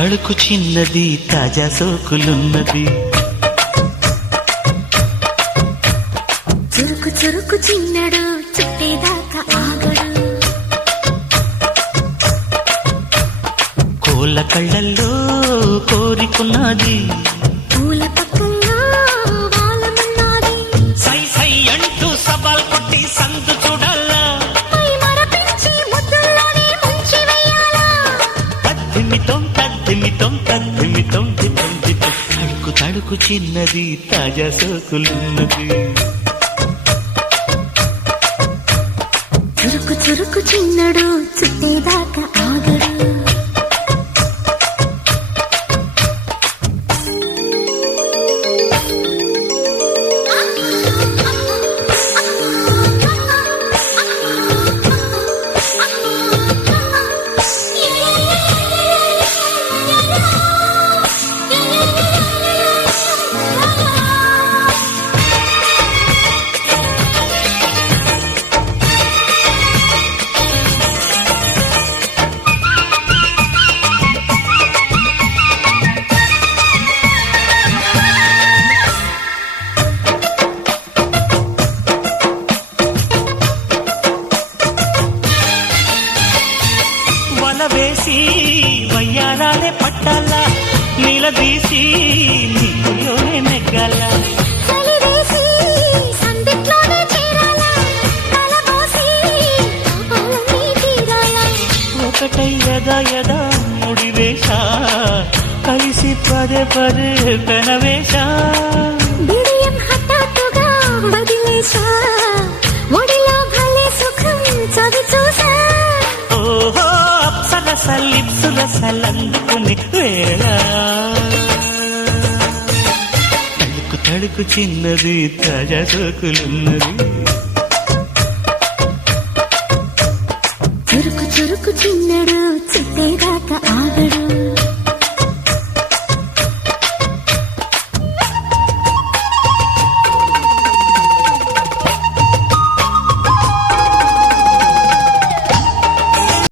తళుకు చిన్నది తాజా సోకులున్నది చురుకు చురుకు చిన్నడు చుట్టేదాకా ఆగడు. కోళ్ళ కళ్ళల్లో కోరికున్నది. పూల పక్కల్లో వాలమన్నాది సై సై అంటూ తద్దిమితం దితం తడుకు తడుకు చిన్నది తాజా సోకులున్నది. చురుకు చురుకు చిన్నడు చుట్టేదాకా ఆగడు. వల వేసి వయ్యారాలే పట్టాలా నిలదీసి నీలోనే నెగ్గాల ఒకటై యదా యదా ముడివేష కలిసి పదే పదే పెనవేష అప్సరస లిప్సు రసలందుకుని తడుకు తడుకు చిన్నది తాజా సోకులున్నది చురుకు చురుకు చిన్నడు చిట్టేదాకా